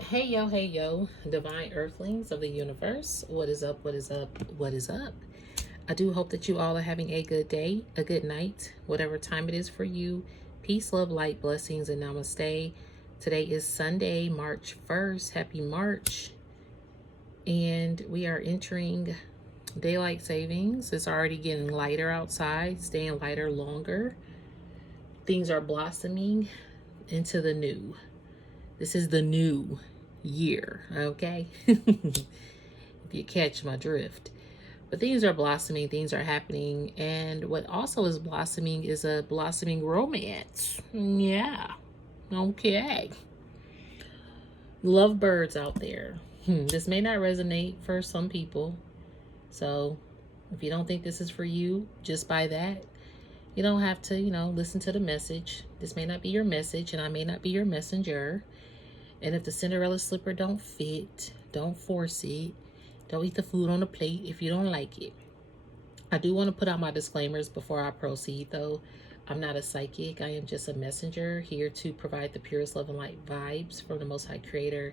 Hey yo, divine earthlings of the universe. What is up? What is up? What is up? I do hope that you all are having a good day, a good night, whatever time it is for you. Peace, love, light, blessings, and namaste. Today is Sunday, March 1st. Happy March. And we are entering daylight savings. It's already getting lighter outside, staying lighter longer. Things are blossoming into the new. This is the new year, okay? If you catch my drift. But things are blossoming, things are happening, and what also is blossoming is a blossoming romance. Yeah, okay. Lovebirds out there. This may not resonate for some people, so if you don't think this is for you, just by that, you don't have to, listen to the message. This may not be your message, and I may not be your messenger. And if the Cinderella slipper don't fit, don't force it. Don't eat the food on the plate if you don't like it. I do want to put out my disclaimers before I proceed, though. I'm not a psychic. I am just a messenger here to provide the purest love and light vibes from the Most High Creator,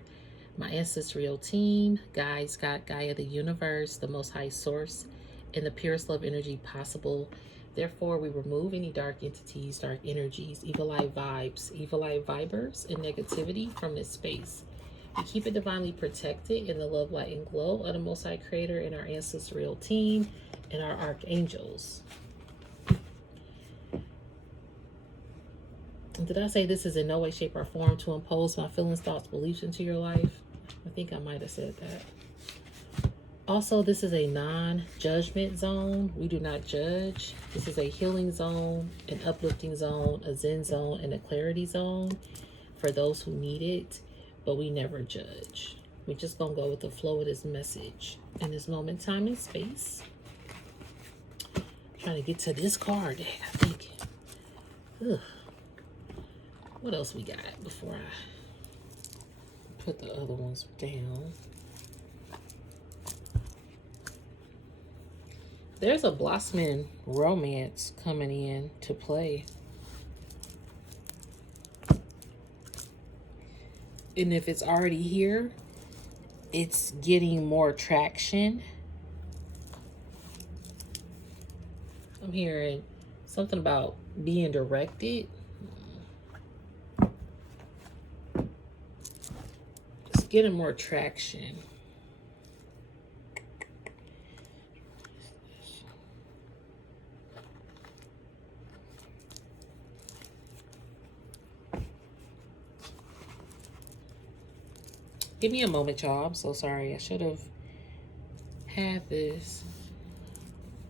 my ancestral team, guides, God, Gaia, the universe, the Most High Source, and the purest love energy possible. Therefore, we remove any dark entities, dark energies, evil eye vibes, evil eye vibers, and negativity from this space. We keep it divinely protected in the love, light, and glow of the Most High Creator and our ancestral team and our archangels. Did I say this is in no way, shape, or form to impose my feelings, thoughts, beliefs into your life? I think I might have said that. Also, this is a non-judgment zone. We do not judge. This is a healing zone, an uplifting zone, a zen zone, and a clarity zone for those who need it, but we never judge. We're just going to go with the flow of this message in this moment, time, and space. I'm trying to get to this card, I think. Ugh. What else we got before I put the other ones down? There's a blossoming romance coming in to play. And if it's already here, it's getting more traction. I'm hearing something about being directed. It's getting more traction. Give me a moment, y'all. I'm so sorry. I should have had this.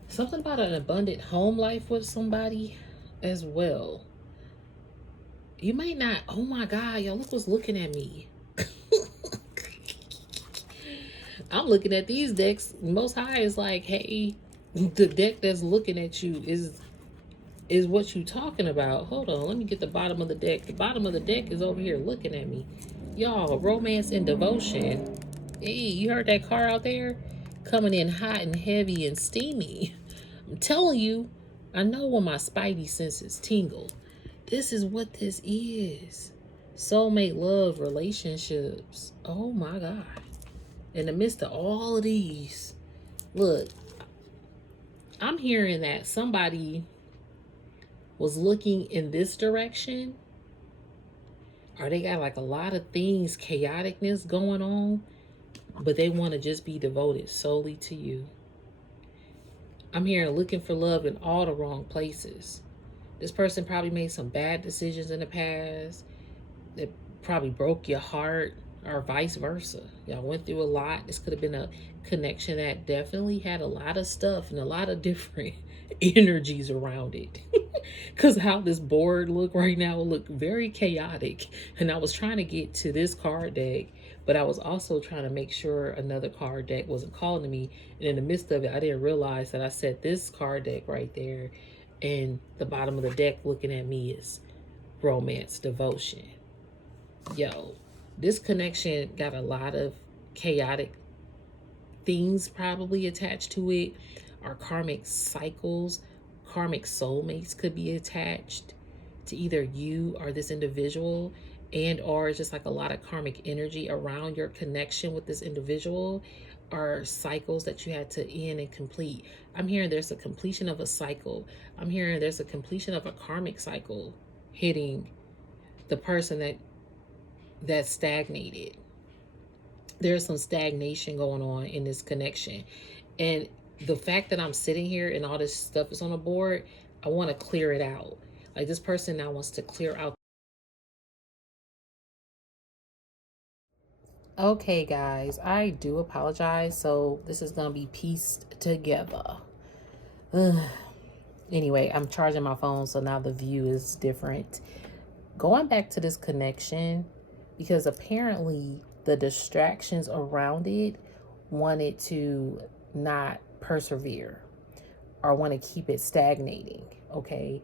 Something about an abundant home life with somebody as well. You might not. Oh my God, y'all, look what's looking at me. I'm looking at these decks. Most High is like, hey, the deck that's looking at you is what you talking about. Hold on, let me get the bottom of the deck. The bottom of the deck is over here looking at me. Y'all, romance and devotion. Hey, you heard that car out there? Coming in hot and heavy and steamy. I'm telling you, I know when my spidey senses tingle. This is what this is. Soulmate love relationships. Oh my God. In the midst of all of these, look, I'm hearing that somebody was looking in this direction, or they got like a lot of things, chaoticness going on, but they want to just be devoted solely to you. I'm hearing looking for love in all the wrong places. This person probably made some bad decisions in the past that probably broke your heart, or vice versa. Y'all went through a lot. This could have been a connection that definitely had a lot of stuff and a lot of different energies around it. Because how this board look right now look very chaotic. And I was trying to get to this card deck, but I was also trying to make sure another card deck wasn't calling to me. And in the midst of it, I didn't realize that I set this card deck right there, and the bottom of the deck looking at me is romance, devotion. Yo, this connection got a lot of chaotic things probably attached to it. Our karmic cycles, karmic soulmates could be attached to either you or this individual. and or it's just like a lot of karmic energy around your connection with this individual, are cycles that you had to end and complete. I'm hearing there's a completion of a cycle. I'm hearing there's a completion of a karmic cycle hitting the person that stagnated. There's some stagnation going on in this connection. And the fact that I'm sitting here and all this stuff is on the board, I want to clear it out. Like this person now wants to clear out. Okay, guys, I do apologize. So this is going to be pieced together. Anyway, I'm charging my phone, so now the view is different. Going back to this connection, because apparently the distractions around it wanted to not persevere or want to keep it stagnating, okay?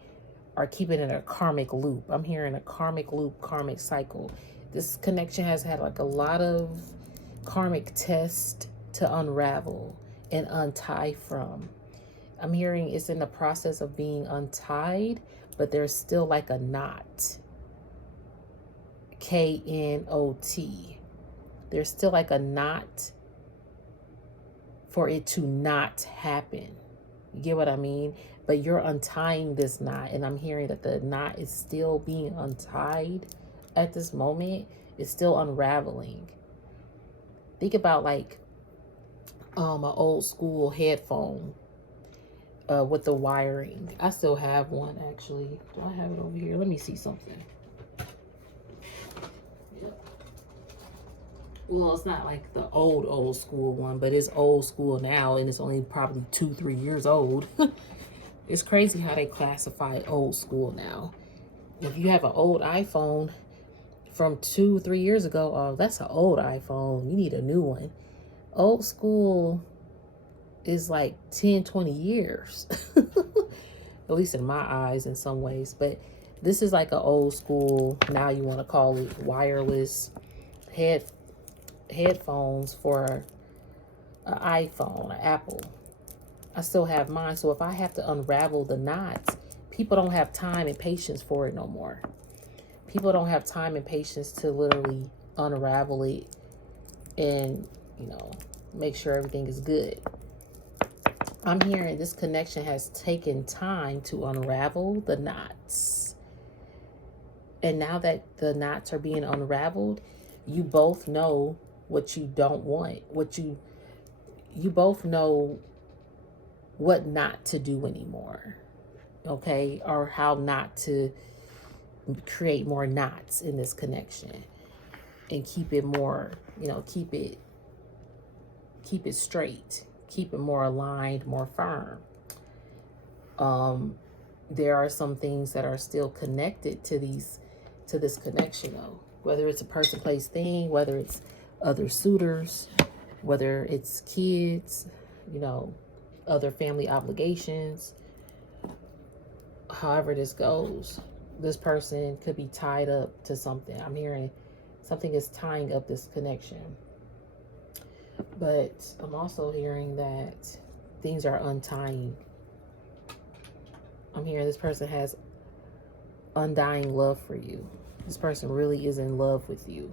Or keep it in a karmic loop. I'm hearing a karmic loop, karmic cycle. This connection has had like a lot of karmic tests to unravel and untie from. I'm hearing it's in the process of being untied, but there's still like a knot. K-N-O-T. There's still like a knot for it to not happen. You get what I mean? But you're untying this knot, and I'm hearing that the knot is still being untied at this moment. It's still unraveling. Think about like an old school headphone with the wiring. I still have one actually. Do I have it over here? Let me see something. Yep. Well, it's not like the old school one, but it's old school now, and it's only probably 2-3 years old. It's crazy how they classify old school now. If you have an old iPhone from 2-3 years ago, oh, that's an old iPhone. You need a new one. Old school is like 10-20 years. At least in my eyes in some ways. But this is like an old school, now you want to call it wireless headphones for an iPhone, an Apple. I still have mine, so if I have to unravel the knots, people don't have time and patience for it no more. People don't have time and patience to literally unravel it and, you know, make sure everything is good. I'm hearing this connection has taken time to unravel the knots. And now that the knots are being unraveled, you both know what you don't want, you both know what not to do anymore, okay? Or how not to create more knots in this connection and keep it more, you know, keep it straight, keep it more aligned, more firm. There are some things that are still connected to this connection though, whether it's a person, place, thing, whether it's other suitors, whether it's kids, you know, other family obligations. However this goes, this person could be tied up to something. I'm hearing something is tying up this connection. But I'm also hearing that things are untying. I'm hearing this person has undying love for you. This person really is in love with you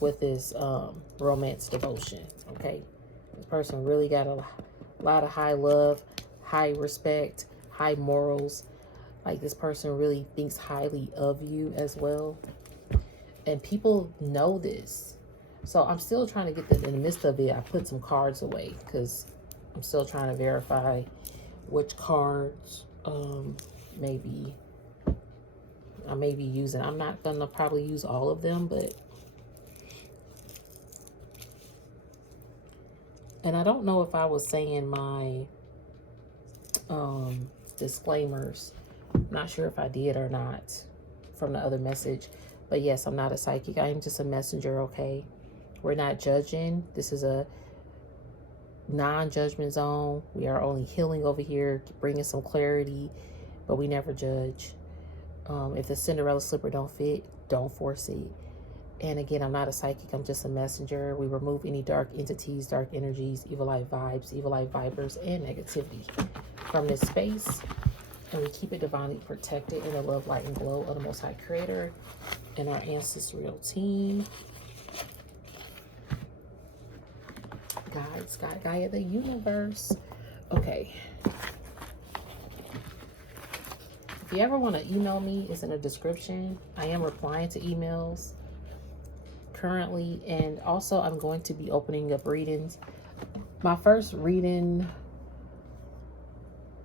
with this romance devotion, okay? This person really got a lot of high love, high respect, high morals. Like this person really thinks highly of you as well. And people know this. So I'm still trying to get in the midst of it. I put some cards away because I'm still trying to verify which cards maybe I may be using. I'm not going to probably use all of them, but and I don't know if I was saying my disclaimers. I'm not sure if I did or not from the other message. But yes, I'm not a psychic. I am just a messenger, okay? We're not judging. This is a non-judgment zone. We are only healing over here, bringing some clarity, but we never judge. If the Cinderella slipper don't fit, don't force it. And again, I'm not a psychic. I'm just a messenger. We remove any dark entities, dark energies, evil eye vibes, evil eye vibers, and negativity from this space. And we keep it divinely protected in the love, light, and glow of the Most High Creator and our ancestral team. God, Sky, Gaia, the universe. Okay. If you ever want to email me, it's in the description. I am replying to emails currently. And also, I'm going to be opening up readings. My first reading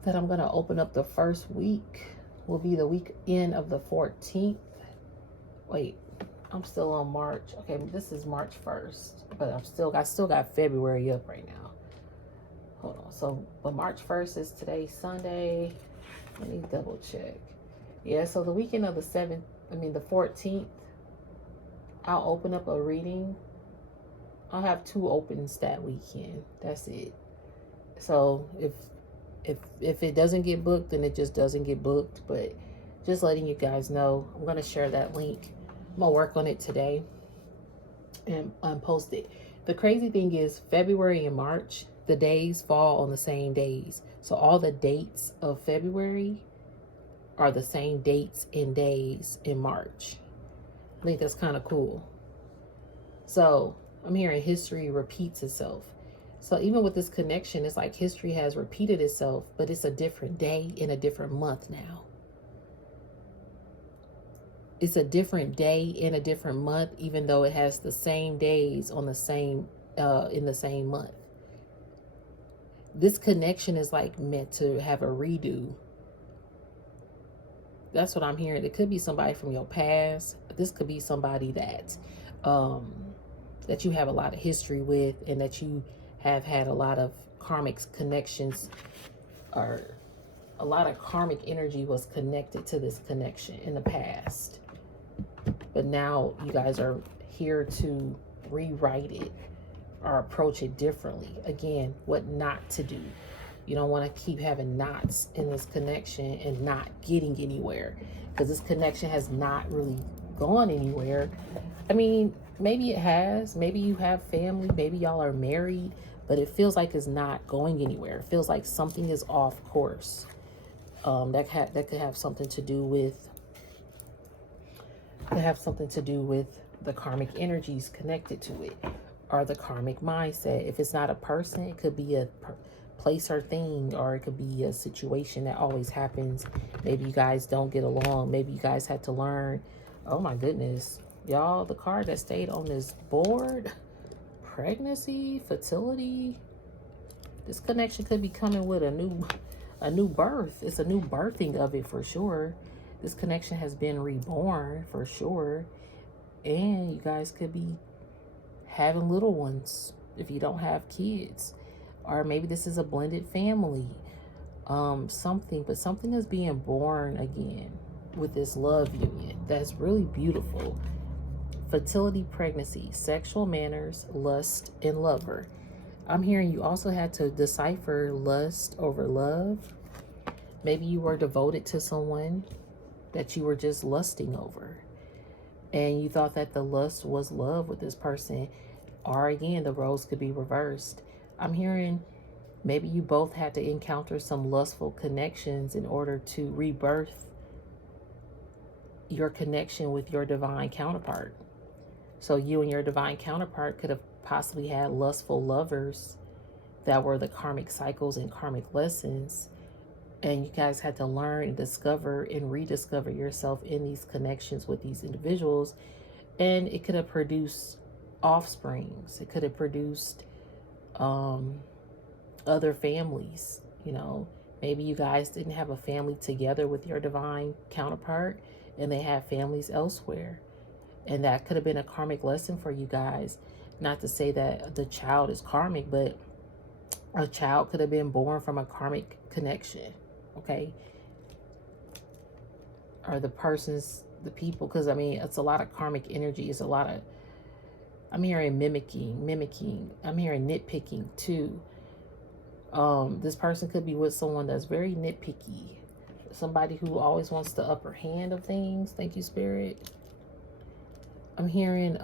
that I'm going to open up the first week will be the weekend of the 14th. Wait, I'm still on March. Okay, this is March 1st, but I still got February up right now. Hold on. So, but March 1st is today, Sunday. Let me double check. Yeah, so the weekend of the 14th, I'll open up a reading. I'll have 2 opens that weekend. That's it. So if it doesn't get booked, then it just doesn't get booked. But just letting you guys know, I'm going to share that link. I'm going to work on it today and post it. The crazy thing is February and March, the days fall on the same days. So all the dates of February are the same dates and days in March. I think that's kind of cool. So I'm hearing history repeats itself. So even with this connection, it's like history has repeated itself, but it's a different day in a different month now. It's a different day in a different month, even though it has the same days on the same in the same month. This connection is like meant to have a redo. That's what I'm hearing. It could be somebody from your past. This could be somebody that that you have a lot of history with, and that you have had a lot of karmic connections, or a lot of karmic energy was connected to this connection in the past. But now you guys are here to rewrite it or approach it differently. Again, what not to do. You don't want to keep having knots in this connection and not getting anywhere, because this connection has not really gone anywhere. I mean, maybe it has. Maybe you have family. Maybe y'all are married, but it feels like it's not going anywhere. It feels like something is off course. That could have something to do with the karmic energies connected to it, or the karmic mindset. If it's not a person, it could be a place or thing, or it could be a situation that always happens. Maybe you guys don't get along. Maybe you guys had to learn. Oh my goodness, y'all, the card that stayed on this board: pregnancy, fertility. This connection could be coming with a new birth. It's a new birthing of it for sure. This connection has been reborn for sure. And you guys could be having little ones if you don't have kids. Or maybe this is a blended family. Something is being born again with this love union. That's really beautiful. Fertility, pregnancy, sexual manners, lust, and lover. I'm hearing you also had to decipher lust over love. Maybe you were devoted to someone that you were just lusting over, and you thought that the lust was love with this person. Or again, the roles could be reversed. I'm hearing maybe you both had to encounter some lustful connections in order to rebirth your connection with your divine counterpart. So you and your divine counterpart could have possibly had lustful lovers that were the karmic cycles and karmic lessons. And you guys had to learn and discover and rediscover yourself in these connections with these individuals. And it could have produced offsprings. It could have produced other families. You know, maybe you guys didn't have a family together with your divine counterpart, and they had families elsewhere. And that could have been a karmic lesson for you guys. Not to say that the child is karmic, but a child could have been born from a karmic connection. Okay. Or the people, because I mean, it's a lot of karmic energy. It's a lot of, I'm hearing mimicking. I'm hearing nitpicking too. This person could be with someone that's very nitpicky. Somebody who always wants the upper hand of things. Thank you, Spirit. I'm hearing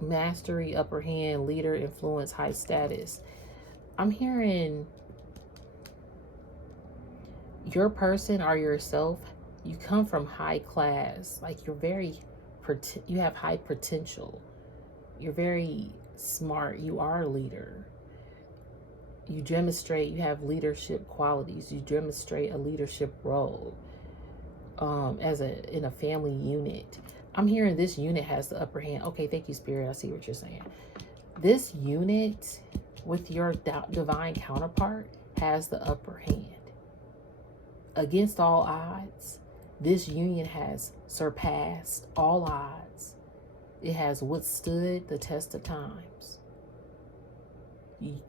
mastery, upper hand, leader, influence, high status. I'm hearing your person or yourself, you come from high class. Like you have high potential. You're very smart. You are a leader. You have leadership qualities. You demonstrate a leadership role in a family unit. I'm hearing this unit has the upper hand. Okay, thank you, Spirit. I see what you're saying. This unit with your divine counterpart has the upper hand. Against all odds, this union has surpassed all odds. It has withstood the test of times.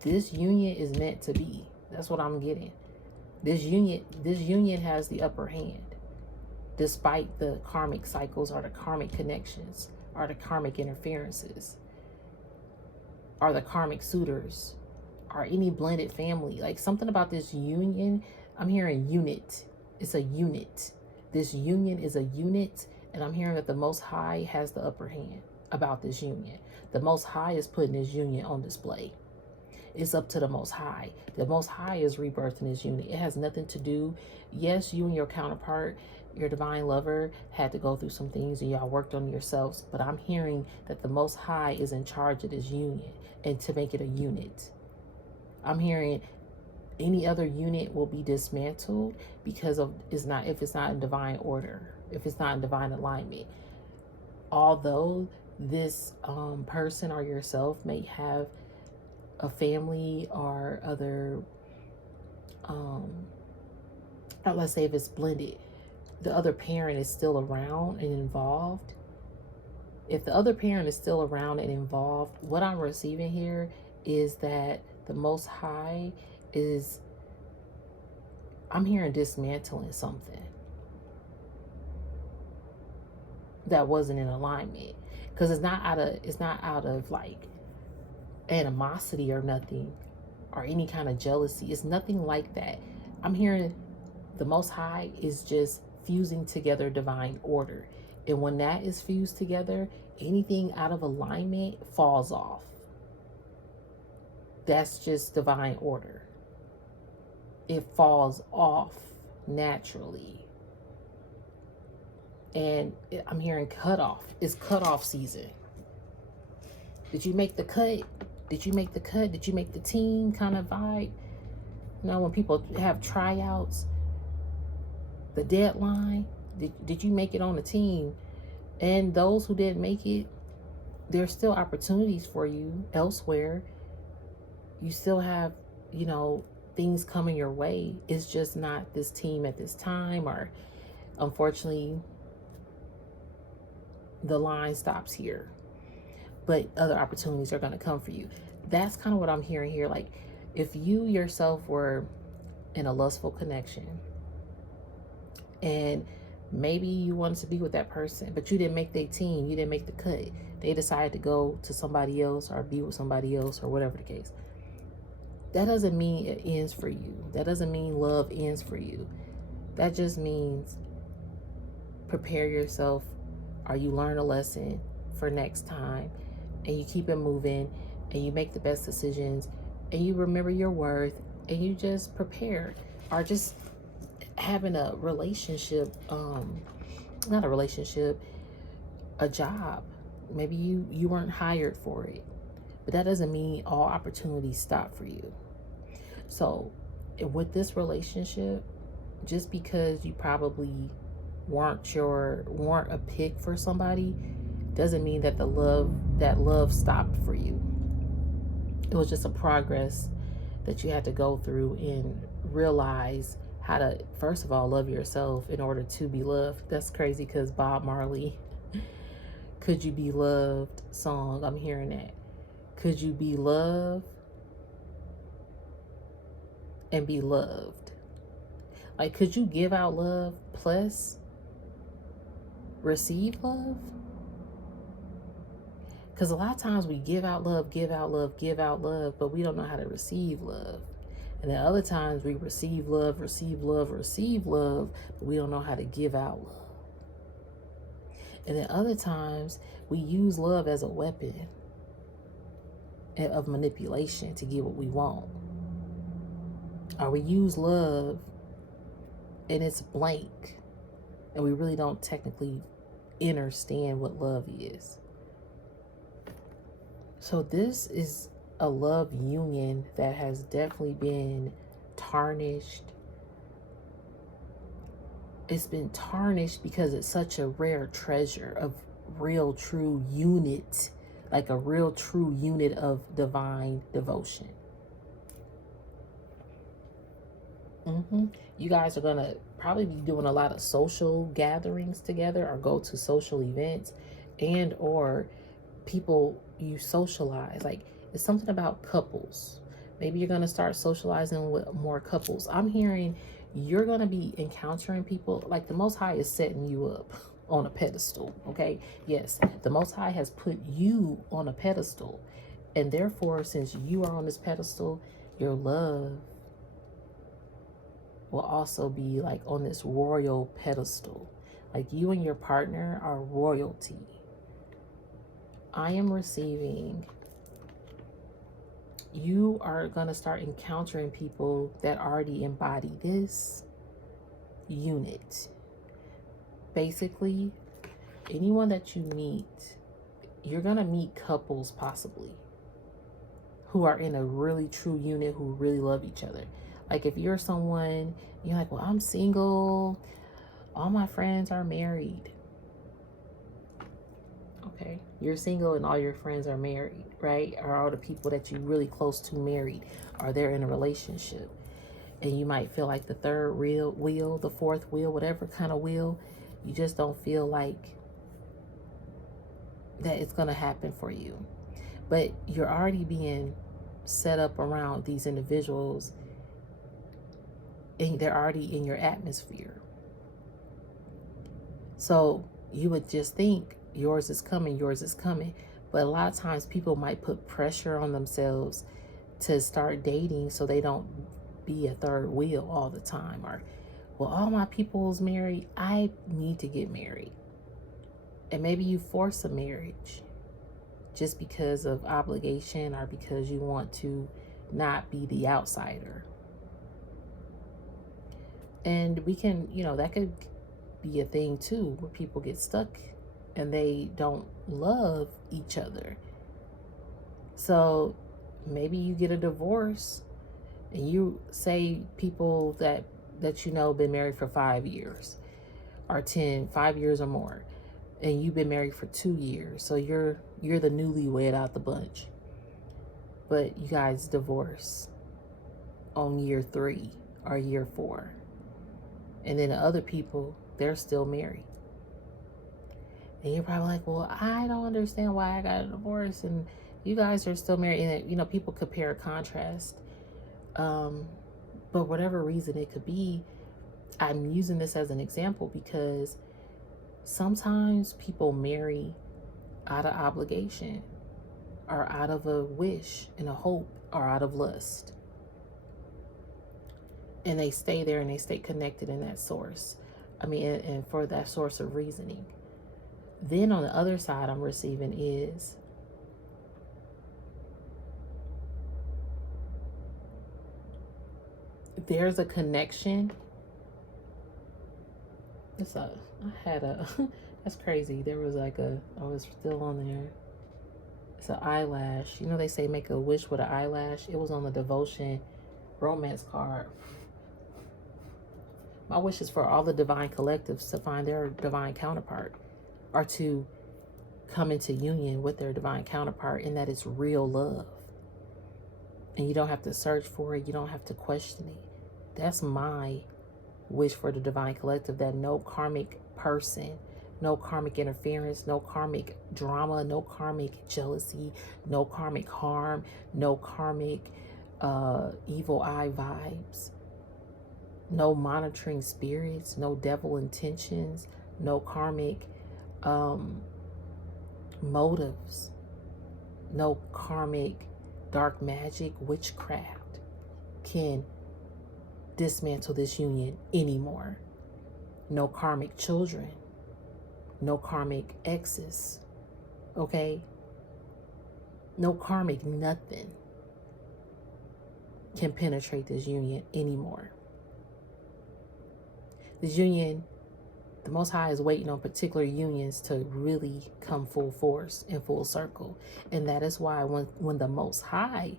This union is meant to be. That's what I'm getting. This union has the upper hand, despite the karmic cycles or the karmic connections or the karmic interferences or the karmic suitors or any blended family. Like something about this union, I'm hearing unit. It's a unit. This union is a unit, and I'm hearing that the Most High has the upper hand about this union. The Most High is putting this union on display. It's up to the Most High. The Most High is rebirthing this unit. It has nothing to do. Yes, you and your counterpart, your divine lover, had to go through some things and y'all worked on yourselves. But I'm hearing that the Most High is in charge of this union and to make it a unit. I'm hearing any other unit will be dismantled because of if it's not in divine order, if it's not in divine alignment. Although this person or yourself may have a family or other, let's say if it's blended, the other parent is still around and involved. If the other parent is still around and involved, what I'm receiving here is that the Most High is, I'm hearing dismantling something that wasn't in alignment, because it's not out of like animosity or nothing or any kind of jealousy. It's nothing like that. I'm hearing the Most High is just fusing together divine order, and when that is fused together, anything out of alignment falls off. That's just divine order. It falls off naturally. And I'm hearing cutoff. It's cutoff season. Did you make the cut? Did you make the cut? Did you make the team kind of vibe? You know, when people have tryouts, the deadline, did you make it on the team? And those who didn't make it, there's still opportunities for you elsewhere. You still have, you know, things coming your way. It's just not this team at this time, or unfortunately, the line stops here. But other opportunities are going to come for you. That's kind of what I'm hearing here. Like, if you yourself were in a lustful connection and maybe you wanted to be with that person, but you didn't make their team, you didn't make the cut, they decided to go to somebody else or be with somebody else or whatever the case, that doesn't mean it ends for you. That doesn't mean love ends for you. That just means prepare yourself, or you learn a lesson for next time, and you keep it moving, and you make the best decisions, and you remember your worth, and you just prepare. Or just having a relationship, not a relationship, a job. Maybe you weren't hired for it, but that doesn't mean all opportunities stop for you. So with this relationship, just because you probably weren't a pick for somebody, doesn't mean that that love stopped for you. It was just a progress that you had to go through and realize how to, first of all, love yourself in order to be loved. That's crazy, because Bob Marley, Could You Be Loved song, I'm hearing that. Could you be loved and be loved? Like, could you give out love plus receive love? Because a lot of times we give out love, but we don't know how to receive love. And then other times we receive love, but we don't know how to give out love. And then other times we use love as a weapon of manipulation to get what we want. Or we use love and it's blank, and we really don't technically understand what love is. So this is a love union that has definitely been tarnished. It's been tarnished because it's such a rare treasure of real true unit, like a real true unit of divine devotion. You guys are gonna probably be doing a lot of social gatherings together, or go to social events, and or people you socialize. Like, it's something about couples. Maybe you're gonna start socializing with more couples. I'm hearing you're gonna be encountering people, like the Most High is setting you up on a pedestal. Okay, yes, the Most High has put you on a pedestal, and therefore, since you are on this pedestal, your love will also be like on this royal pedestal. Like, you and your partner are royalty. I am receiving, you are going to start encountering people that already embody this unit. Basically, anyone that you meet, you're going to meet couples possibly who are in a really true unit, who really love each other. Like, if you're someone, you're like, well, I'm single, all my friends are married. Okay, you're single and all your friends are married, right? Or all the people that you're really close to married, or they're in a relationship. And you might feel like the third wheel, the fourth wheel, whatever kind of wheel, you just don't feel like that it's going to happen for you. But you're already being set up around these individuals, and they're already in your atmosphere. So you would just think yours is coming, yours is coming. But a lot of times people might put pressure on themselves to start dating so they don't be a third wheel all the time. Or, well, all my people's married, I need to get married. And maybe you force a marriage just because of obligation, or because you want to not be the outsider. And we can, that could be a thing too, where people get stuck and they don't love each other. So maybe you get a divorce, and you say people that been married for 5 years or 5 years or more, and you've been married for 2 years. So you're the newlywed out the bunch. But you guys divorce on year 3 or year 4. And then the other people, they're still married. And you're probably like, well, I don't understand why I got a divorce and you guys are still married. And, people compare, contrast. But whatever reason it could be, I'm using this as an example because sometimes people marry out of obligation, or out of a wish and a hope, or out of lust. And they stay there and they stay connected in that source. And for that source of reasoning. Then on the other side, I'm receiving is there's a connection. That's crazy. There was I was still on there. It's an eyelash. They say make a wish with an eyelash. It was on the devotion romance card. My wish is for all the divine collectives to find their divine counterpart, or to come into union with their divine counterpart, and that it's real love. And you don't have to search for it. You don't have to question it. That's my wish for the divine collective, that no karmic person, no karmic interference, no karmic drama, no karmic jealousy, no karmic harm, no karmic evil eye vibes, no monitoring spirits, no devil intentions, no karmic motives, no karmic dark magic, witchcraft can dismantle this union anymore. No karmic children, no karmic exes, okay? No karmic nothing can penetrate this union anymore. This union, the Most High is waiting on particular unions to really come full force and full circle. And that is why when the Most High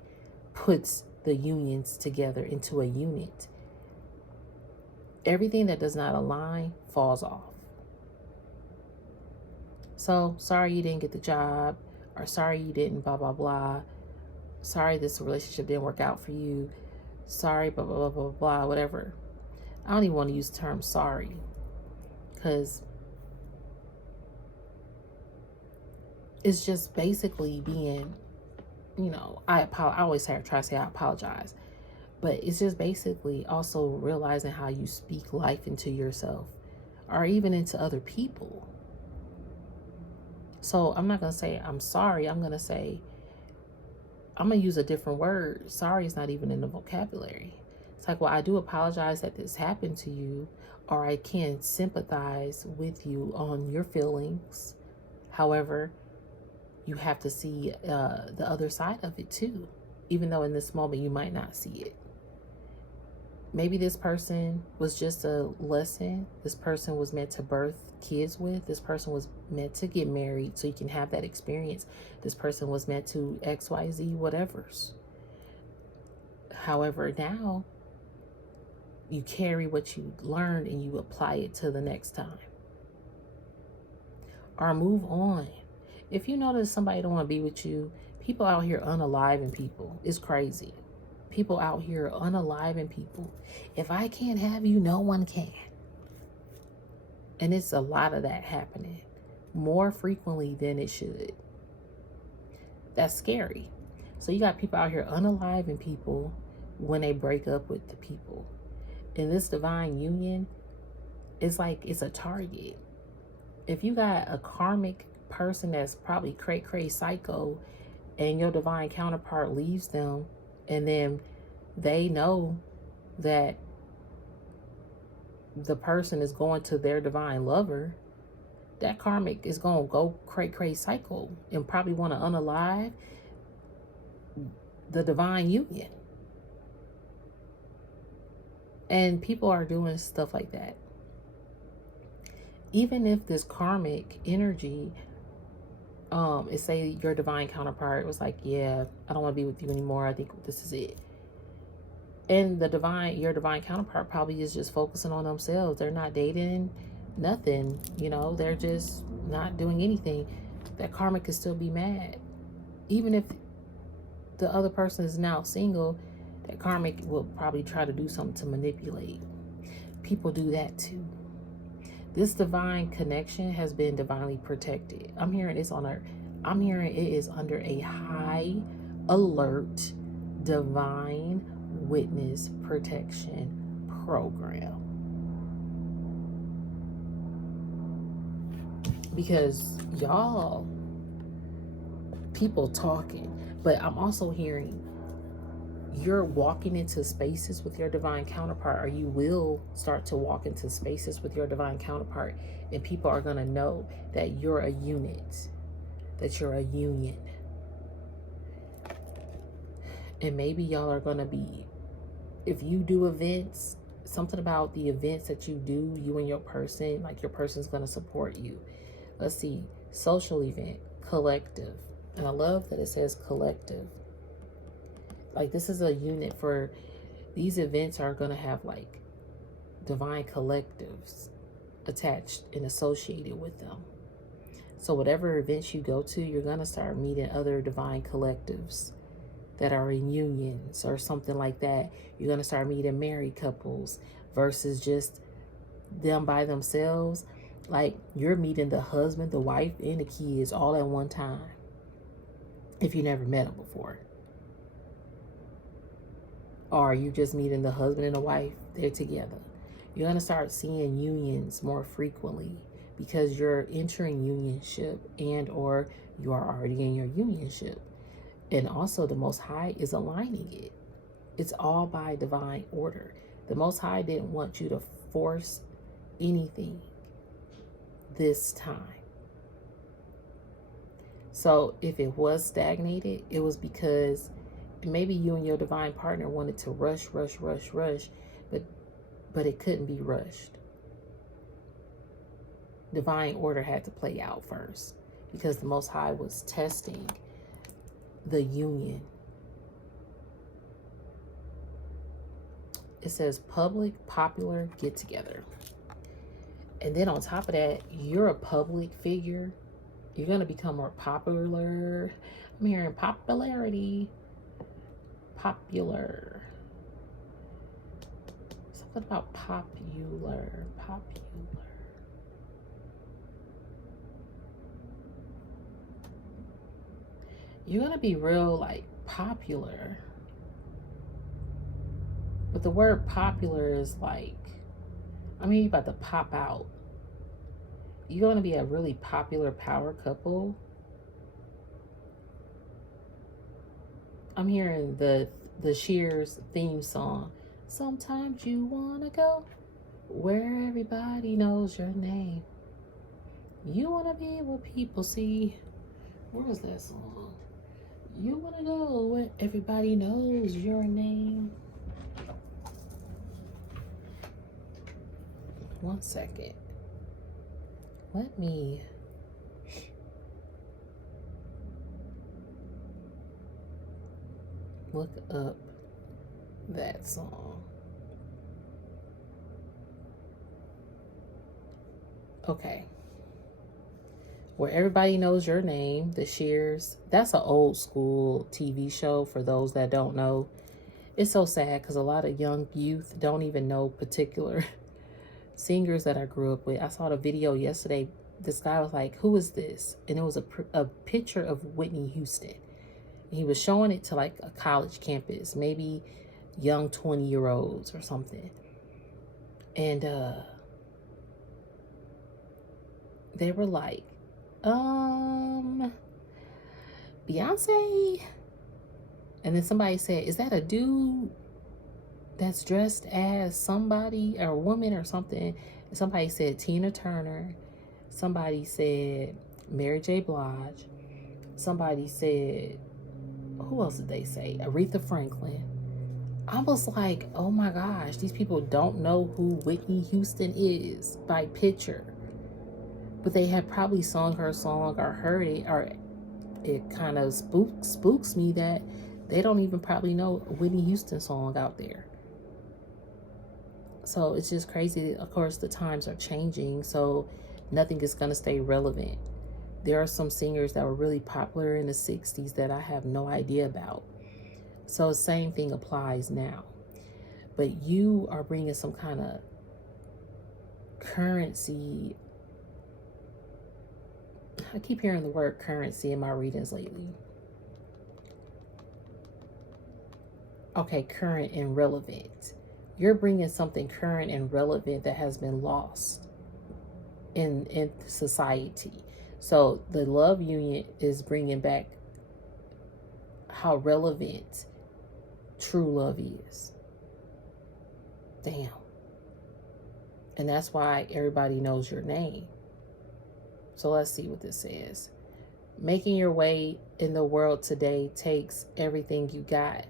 puts the unions together into a unit, everything that does not align falls off. So, sorry you didn't get the job, or sorry you didn't blah, blah, blah. Sorry this relationship didn't work out for you. Sorry, blah, blah, blah, blah, blah, whatever. I don't even want to use the term sorry, because it's just basically being, I always try to say I apologize, but it's just basically also realizing how you speak life into yourself or even into other people. So I'm not going to say I'm sorry. I'm going to use a different word. Sorry is not even in the vocabulary. It's like, well, I do apologize that this happened to you, or I can sympathize with you on your feelings. However, you have to see the other side of it too, even though in this moment you might not see it. Maybe this person was just a lesson. This person was meant to birth kids with. This person was meant to get married so you can have that experience. This person was meant to XYZ whatevers. However, now you carry what you learned and you apply it to the next time. Or move on. If you notice somebody don't want to be with you, people out here unaliving people. It's crazy. People out here unaliving people. If I can't have you, no one can. And it's a lot of that happening more frequently than it should. That's scary. So you got people out here unaliving people when they break up with the people. And this divine union is like, it's a target. If you got a karmic person that's probably cray psycho and your divine counterpart leaves them, and then they know that the person is going to their divine lover, that karmic is going to go cray psycho and probably want to unalive the divine union. And people are doing stuff like that. Even if this karmic energy, say your divine counterpart was like, yeah, I don't want to be with you anymore. I think this is it. And your divine counterpart probably is just focusing on themselves. They're not dating, nothing, they're just not doing anything. That karmic could still be mad. Even if the other person is now single, that karmic will probably try to do something to manipulate. People do that too. This divine connection has been divinely protected. I'm hearing it is under a high alert divine witness protection program. Because y'all, people talking, but I'm also hearing you're walking into spaces with your divine counterpart, or you will start to walk into spaces with your divine counterpart, and people are going to know that you're a unit, that you're a union. And maybe y'all are going to be, if you do events, something about the events that you do, you and your person, like your person's going to support you. Let's see, social event, collective. And I love that it says collective. Like, this is a unit for, these events are going to have like divine collectives attached and associated with them. So whatever events you go to, you're going to start meeting other divine collectives that are in unions or something like that. You're going to start meeting married couples versus just them by themselves. Like, you're meeting the husband, the wife, and the kids all at one time if you never met them before. Or you just meeting the husband and the wife, they're together. You're going to start seeing unions more frequently because you're entering unionship and or you are already in your unionship. And also the Most High is aligning it. It's all by divine order. The Most High didn't want you to force anything this time. So if it was stagnated, it was because maybe you and your divine partner wanted to rush, but it couldn't be rushed. divine order had to play out first, because the Most High was testing the union. It says public, popular, get together. And then on top of that, you're a public figure. You're going to become more popular. I'm hearing popularity. Popular. Something about popular. Popular. You're going to be real, like, popular. But the word popular is like, I mean, you're about to pop out. You're going to be a really popular power couple. I'm hearing the Shears theme song. Sometimes you want to go where everybody knows your name. You want to be what people see. Where was that song? You want to go where everybody knows your name. One second. Let me look up that song. Okay. Where everybody knows your name, the Shears. That's an old school TV show for those that don't know. It's so sad because a lot of young youth don't even know particular singers that I grew up with. I saw the video yesterday. This guy was like, who is this? And it was a picture of Whitney Houston. And he was showing it to like a college campus, maybe young 20-year-olds or something. And they were like, Beyonce? And then somebody said, is that a dude that's dressed as somebody or a woman or something? And somebody said Tina Turner. Somebody said Mary J. Blige. Somebody said, who else did they say? Aretha Franklin. I was like, oh my gosh, these people don't know who Whitney Houston is by picture. But they had probably sung her song or heard it, or it kind of spooks me that they don't even probably know a Whitney Houston song out there. So it's just crazy. Of course, the times are changing, so nothing is going to stay relevant. There are some singers that were really popular in the 60s that I have no idea about. So the same thing applies now. But you are bringing some kind of currency. I keep hearing the word currency in my readings lately. Okay, current and relevant. You're bringing something current and relevant that has been lost in society. So the love union is bringing back how relevant true love is. Damn. And that's why everybody knows your name. So let's see what this says. Making your way in the world today takes everything you got.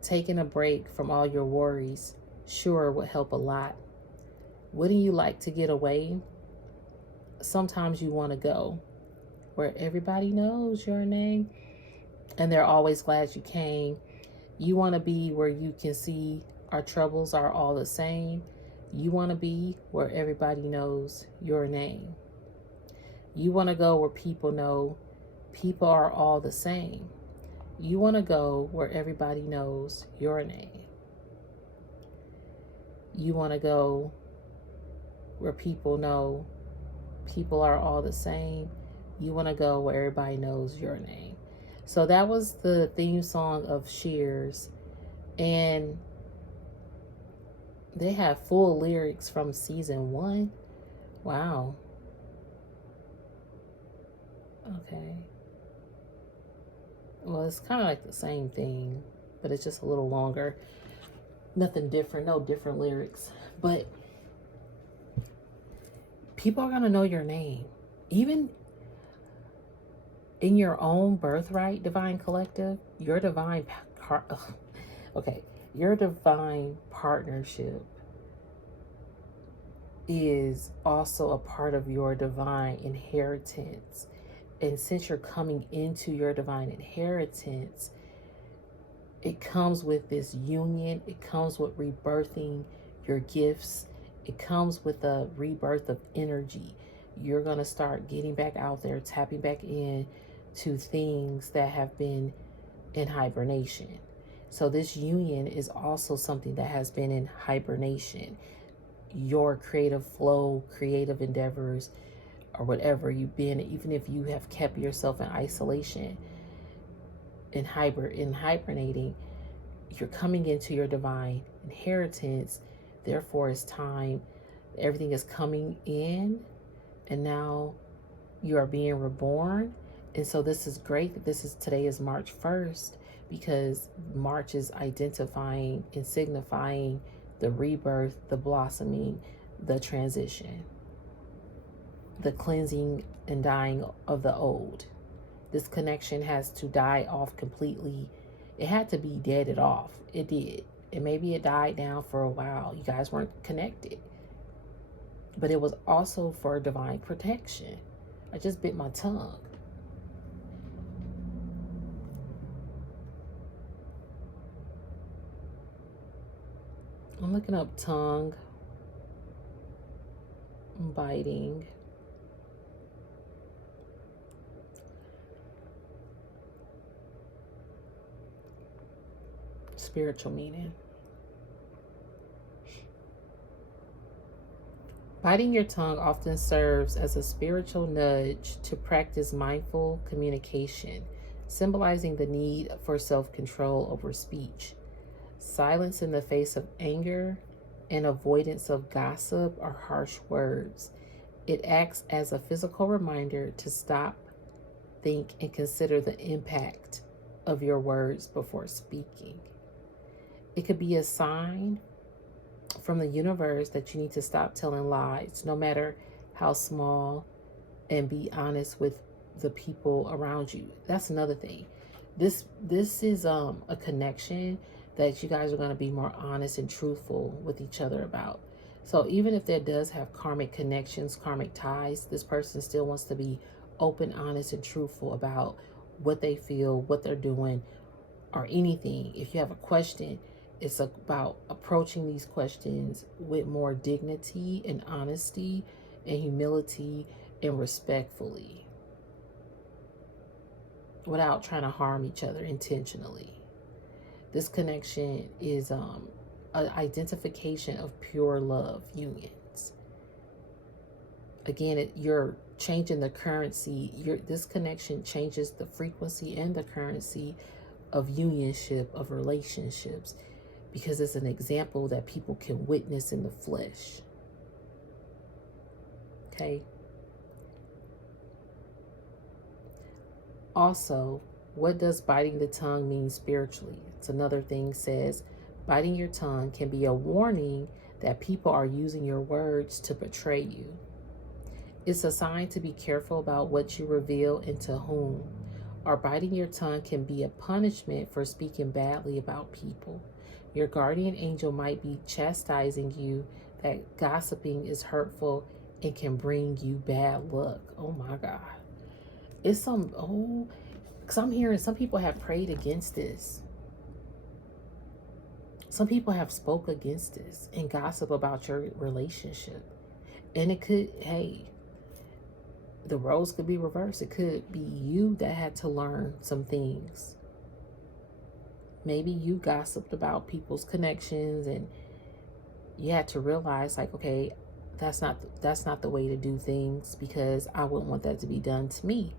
Taking a break from all your worries sure would help a lot. Wouldn't you like to get away? Sometimes you want to go where everybody knows your name and they're always glad you came. You want to be where you can see our troubles are all the same. You want to be where everybody knows your name. You want to go where people know people are all the same. You want to go where everybody knows your name. You want to go where people know people are all the same. You want to go where everybody knows your name. So that was the theme song of Shears. And they have full lyrics from season 1. Wow. Okay. Well, it's kind of like the same thing, but it's just a little longer. Nothing different, no different lyrics. But people are going to know your name. Even in your own birthright, Divine Collective, your divine your divine partnership is also a part of your divine inheritance. And since you're coming into your divine inheritance, it comes with this union. It comes with rebirthing your gifts. It comes with a rebirth of energy. You're going to start getting back out there, tapping back in to things that have been in hibernation. So this union is also something that has been in hibernation. Your creative flow, creative endeavors, or whatever you've been, even if you have kept yourself in isolation, in hibernating, you're coming into your divine inheritance. Therefore, it's time. Everything is coming in, and now you are being reborn. And so this is great. Today is March 1st, because March is identifying and signifying the rebirth, the blossoming, the transition, the cleansing and dying of the old. This connection has to die off completely. It had to be deaded off. It did. And maybe it died down for a while. You guys weren't connected. But it was also for divine protection. I just bit my tongue. I'm looking up tongue biting. Spiritual meaning. Biting your tongue often serves as a spiritual nudge to practice mindful communication, symbolizing the need for self-control over speech. Silence in the face of anger and avoidance of gossip or harsh words. It acts as a physical reminder to stop, think, and consider the impact of your words before speaking. It could be a sign from the universe that you need to stop telling lies, no matter how small, and be honest with the people around you. That's another thing. This is a connection that you guys are going to be more honest and truthful with each other about. So even if there does have karmic connections, karmic ties, this person still wants to be open, honest, and truthful about what they feel, what they're doing, or anything. If you have a question, it's about approaching these questions with more dignity and honesty and humility and respectfully, without trying to harm each other intentionally. This connection is an identification of pure love unions. Again, you're changing the currency. This connection changes the frequency and the currency of unionship, of relationships, because it's an example that people can witness in the flesh. Okay. Also, what does biting the tongue mean spiritually? It's another thing. Says biting your tongue can be a warning that people are using your words to betray you. It's a sign to be careful about what you reveal and to whom. Or biting your tongue can be a punishment for speaking badly about people. Your guardian angel might be chastising you that gossiping is hurtful and can bring you bad luck. Oh my God. It's because I'm hearing some people have prayed against this. Some people have spoke against this and gossip about your relationship. And it could, hey, the roles could be reversed. It could be you that had to learn some things. Maybe you gossiped about people's connections and you had to realize, like, okay, that's not the way to do things, because I wouldn't want that to be done to me.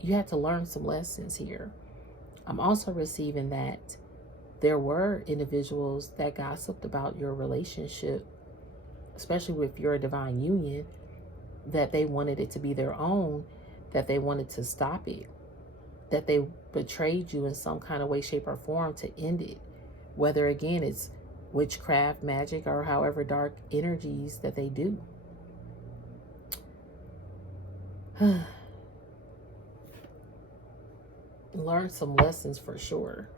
You had to learn some lessons here. I'm also receiving that there were individuals that gossiped about your relationship, especially with your divine union, that they wanted it to be their own, that they wanted to stop it, that they betrayed you in some kind of way, shape, or form to end it. Whether, again, it's witchcraft, magic, or however dark energies that they do. Learn some lessons for sure.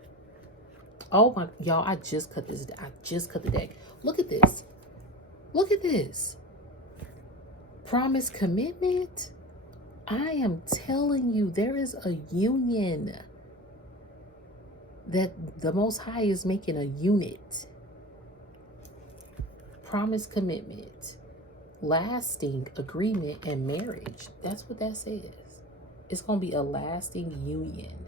Oh my, y'all, I just cut the deck. Look at this. Look at this. Promise commitment. I am telling you, there is a union that the Most High is making a unit. Promise commitment, lasting agreement, and marriage. That's what that says. It's going to be a lasting union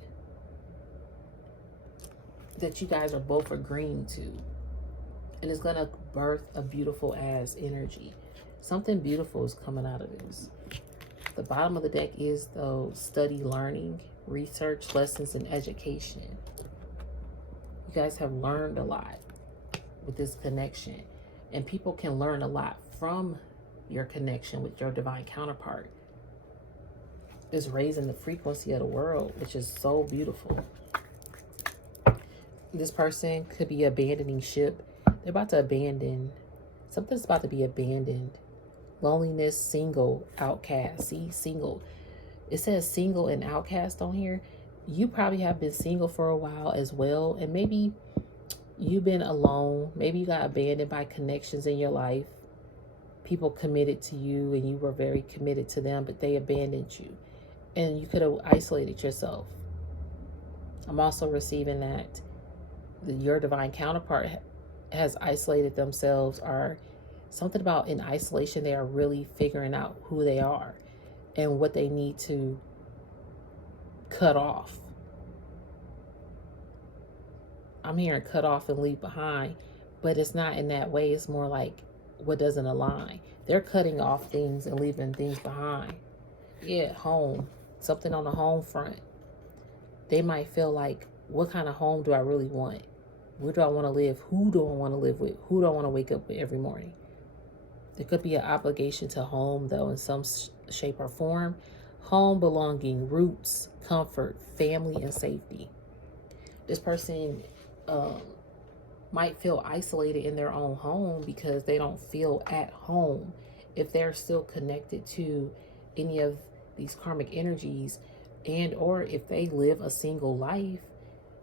that you guys are both agreeing to. And it's going to birth a beautiful ass energy. Something beautiful is coming out of this. The bottom of the deck is, though, study, learning, research, lessons, and education. You guys have learned a lot with this connection. And people can learn a lot from your connection with your divine counterpart. It's raising the frequency of the world, which is so beautiful. This person could be abandoning ship. They're about to abandon. Something's about to be abandoned. Loneliness, single, outcast. See, single. It says single and outcast on here. You probably have been single for a while as well. And maybe you've been alone. Maybe you got abandoned by connections in your life. People committed to you and you were very committed to them, but they abandoned you. And you could have isolated yourself. I'm also receiving that your divine counterpart has isolated themselves, or something about in isolation. They are really figuring out who they are and what they need to cut off. I'm hearing cut off and leave behind, but it's not in that way. It's more like what doesn't align. They're cutting off things and leaving things behind. Yeah, home. Something on the home front. They might feel like, what kind of home do I really want? Where do I want to live? Who do I want to live with? Who do I want to wake up with every morning? There could be an obligation to home, though, in some shape or form. Home, belonging, roots, comfort, family, and safety. This person might feel isolated in their own home because they don't feel at home. If they're still connected to any of these karmic energies, and or if they live a single life,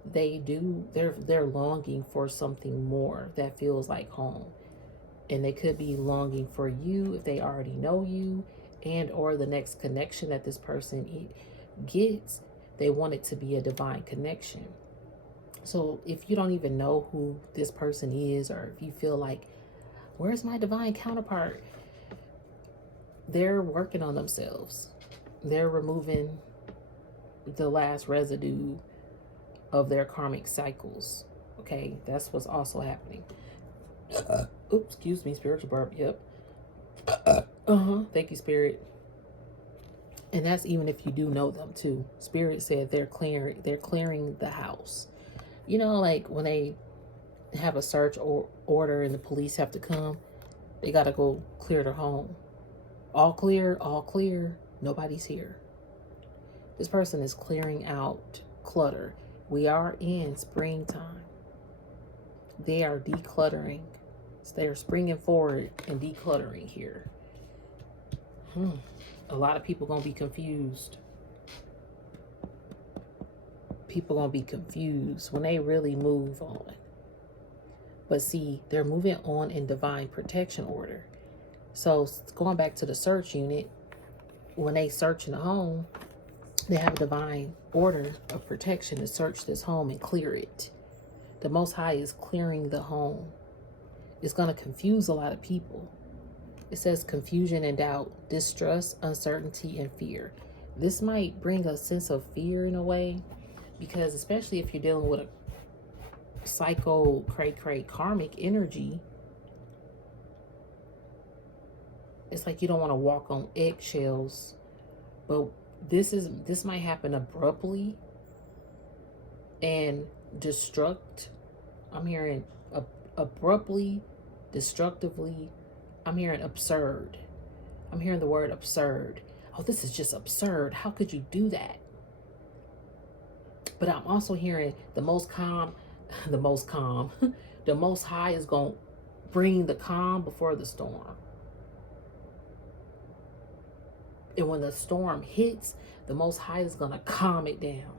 they're longing for something more that feels like home. And they could be longing for you if they already know you, and or the next connection that this person gets, they want it to be a divine connection. So if you don't even know who this person is, or if you feel like, where's my divine counterpart? They're working on themselves. They're removing the last residue of their karmic cycles. Okay, that's what's also happening. Oops, excuse me, spiritual burp. Yep. Thank you, Spirit. And that's even if you do know them too. Spirit said they're clearing the house. You know, like when they have a search or order and the police have to come, they got to go clear their home. All clear, nobody's here. This person is clearing out clutter. We are in springtime. They are decluttering. So they are springing forward and decluttering here. A lot of people going to be confused. People going to be confused when they really move on. But see, they're moving on in divine protection order. So going back to the search unit, when they search in the home, they have a divine order of protection to search this home and clear it. The Most High is clearing the home. It's going to confuse a lot of people. It says confusion and doubt, distrust, uncertainty, and fear. This might bring a sense of fear in a way, because especially if you're dealing with a psycho cray karmic energy, it's like you don't want to walk on eggshells. But this might happen abruptly and I'm hearing abruptly, destructively. I'm hearing absurd. I'm hearing the word absurd. Oh, this is just absurd. How could you do that? But I'm also hearing the Most High is going to bring the calm before the storm. And when the storm hits, the Most High is going to calm it down.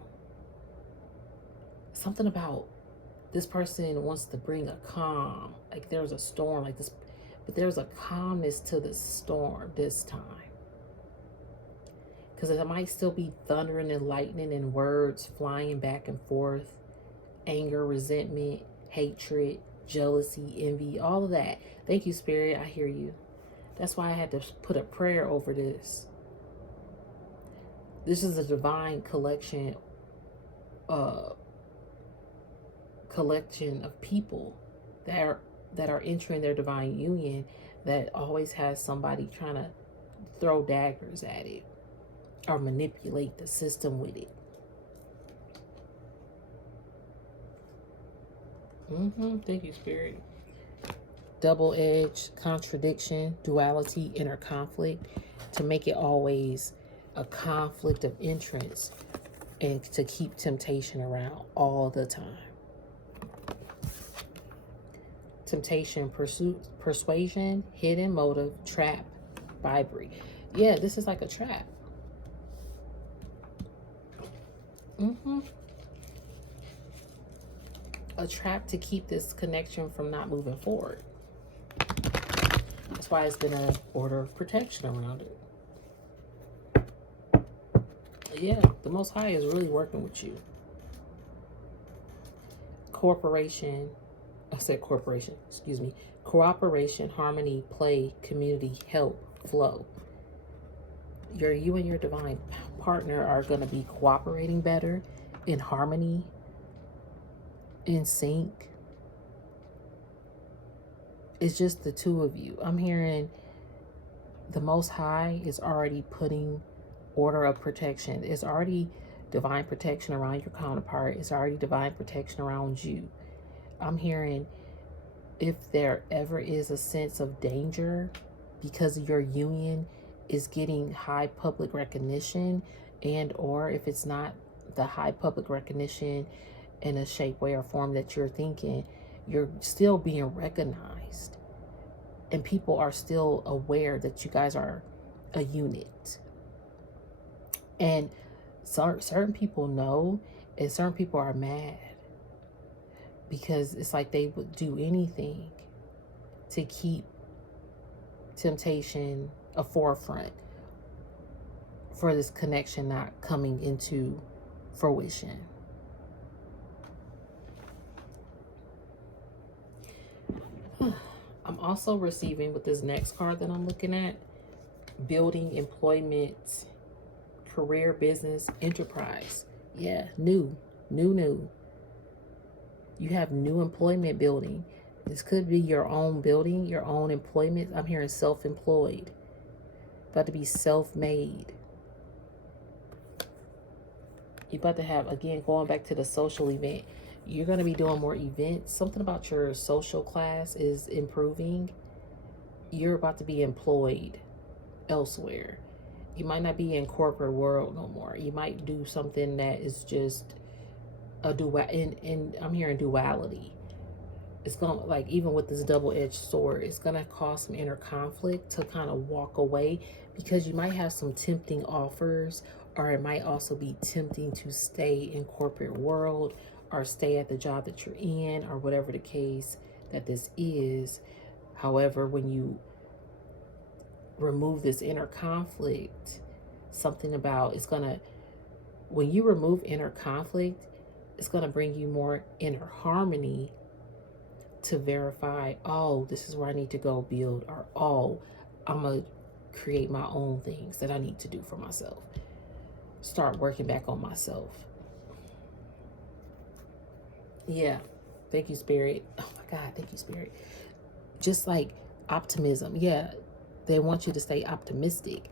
Something about this person wants to bring a calm. Like there's a storm, like this But there's a calmness to the storm this time. Because it might still be thundering and lightning and words flying back and forth. Anger, resentment, hatred, jealousy, envy, all of that. Thank you, Spirit. I hear you. That's why I had to put a prayer over this. This is a divine collection of people that are entering their divine union, that always has somebody trying to throw daggers at it or manipulate the system with it. Thank you, Spirit. Double edge, contradiction, duality, inner conflict, to make it always a conflict of interest and to keep temptation around all the time. Temptation, pursuit, persuasion, hidden motive, trap, bribery. Yeah, this is like a trap. A trap to keep this connection from not moving forward. That's why it's been an order of protection around it. Yeah, the Most High is really working with you. Cooperation, harmony, play, community, help, flow. You and your divine partner are going to be cooperating better, in harmony, in sync. It's just the two of you. I'm hearing the Most High is already putting order of protection. It's already divine protection around your counterpart. It's already divine protection around you. I'm hearing if there ever is a sense of danger because your union is getting high public recognition, and or if it's not the high public recognition in a shape, way, or form that you're thinking, you're still being recognized. And people are still aware that you guys are a unit. And certain people know, and certain people are mad. Because it's like they would do anything to keep temptation a forefront for this connection not coming into fruition. I'm also receiving, with this next card that I'm looking at, building, employment, career, business, enterprise. Yeah, new. You have new employment building. This could be your own building, your own employment. I'm hearing self-employed. About to be self-made. You're about to have, again, going back to the social event, you're going to be doing more events. Something about your social class is improving. You're about to be employed elsewhere. You might not be in corporate world no more. You might do something that is just a and I'm hearing duality. It's going to, like, even with this double-edged sword, it's going to cause some inner conflict to kind of walk away, because you might have some tempting offers, or it might also be tempting to stay in corporate world or stay at the job that you're in, or whatever the case that this is. However, when you remove this inner conflict, something about when you remove inner conflict, it's going to bring you more inner harmony to verify, oh, this is where I need to go build, or oh, I'm going to create my own things that I need to do for myself. Start working back on myself. Yeah. Thank you, Spirit. Oh my God. Thank you, Spirit. Just like optimism. Yeah. They want you to stay optimistic,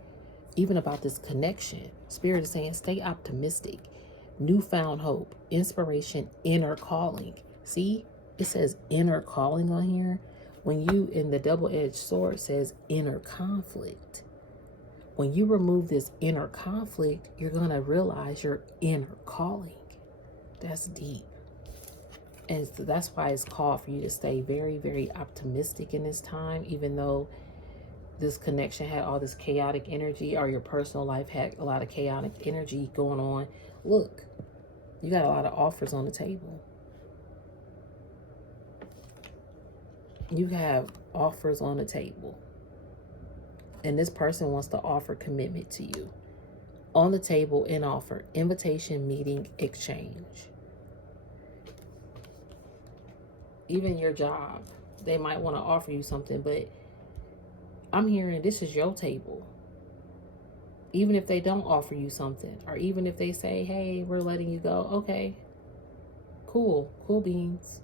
even about this connection. Spirit is saying, stay optimistic. Newfound hope, inspiration, inner calling. See, it says inner calling on here. When you, in the double-edged sword, says inner conflict. When you remove this inner conflict, you're going to realize your inner calling. That's deep. And so that's why it's called for you to stay very, very optimistic in this time, even though this connection had all this chaotic energy, or your personal life had a lot of chaotic energy going on. Look, you got a lot of offers on the table. You have offers on the table. And this person wants to offer commitment to you. On the table, an offer, invitation, meeting, exchange. Even your job, they might want to offer you something, but I'm hearing this is your table. Even if they don't offer you something, or even if they say, hey, we're letting you go, okay, cool beans.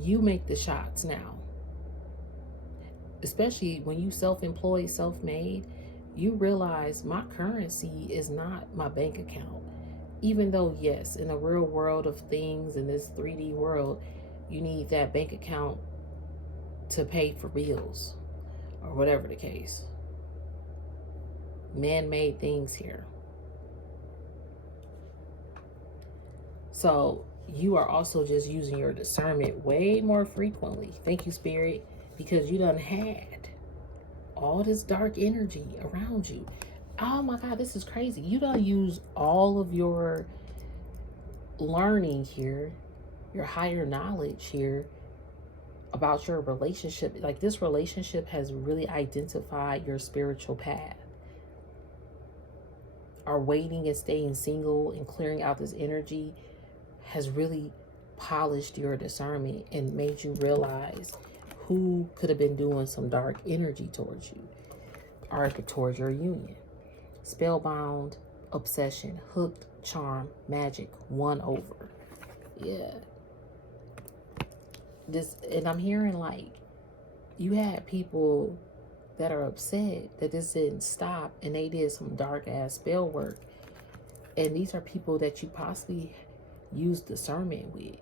You make the shots now. Especially when you self-employed, self-made, you realize my currency is not my bank account. Even though, yes, in the real world of things, in this 3D world, you need that bank account to pay for bills or whatever the case. Man-made things here. So you are also just using your discernment way more frequently. Thank you, Spirit, because you done had all this dark energy around you. Oh my God, this is crazy. You done use all of your learning here, your higher knowledge here about your relationship. Like, this relationship has really identified your spiritual path. Our waiting and staying single and clearing out this energy has really polished your discernment and made you realize who could have been doing some dark energy towards you or towards your union. Spellbound, obsession, hooked, charm, magic, won over. Yeah. This, and I'm hearing like you had people that are upset that this didn't stop and they did some dark ass spell work. And these are people that you possibly used discernment with.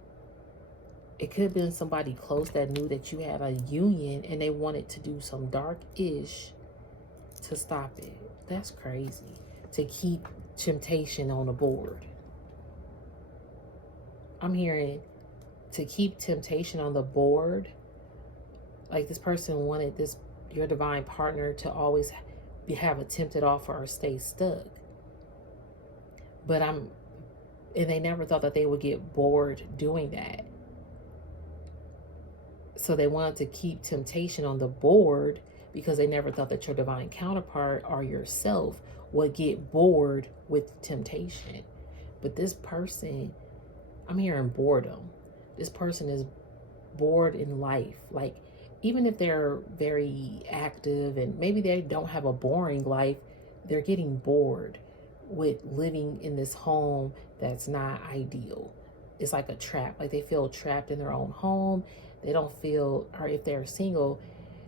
It could have been somebody close that knew that you had a union and they wanted to do some dark-ish to stop it. That's crazy. To keep temptation on the board. I'm hearing to keep temptation on the board. Like, this person wanted your divine partner to always have a tempted offer or stay stuck. And they never thought that they would get bored doing that. So they wanted to keep temptation on the board because they never thought that your divine counterpart or yourself would get bored with temptation. But this person, I'm hearing boredom. This person is bored in life. Like, even if they're very active and maybe they don't have a boring life, they're getting bored with living in this home that's not ideal. It's like a trap. Like, they feel trapped in their own home. They don't feel, or if they're single,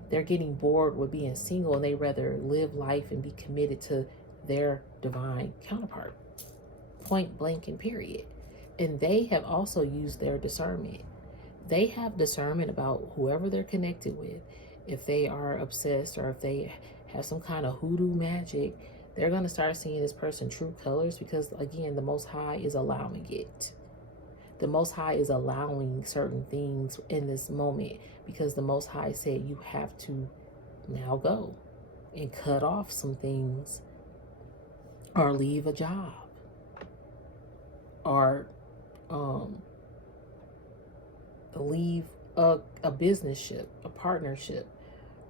they're getting bored with being single and they rather live life and be committed to their divine counterpart. Point blank and period. And they have also used their discernment. They have discernment about whoever they're connected with. If they are obsessed or if they have some kind of hoodoo magic, they're going to start seeing this person true colors because, again, the Most High is allowing it. The Most High is allowing certain things in this moment because the Most High said you have to now go and cut off some things or leave a job or leave a business ship, a partnership,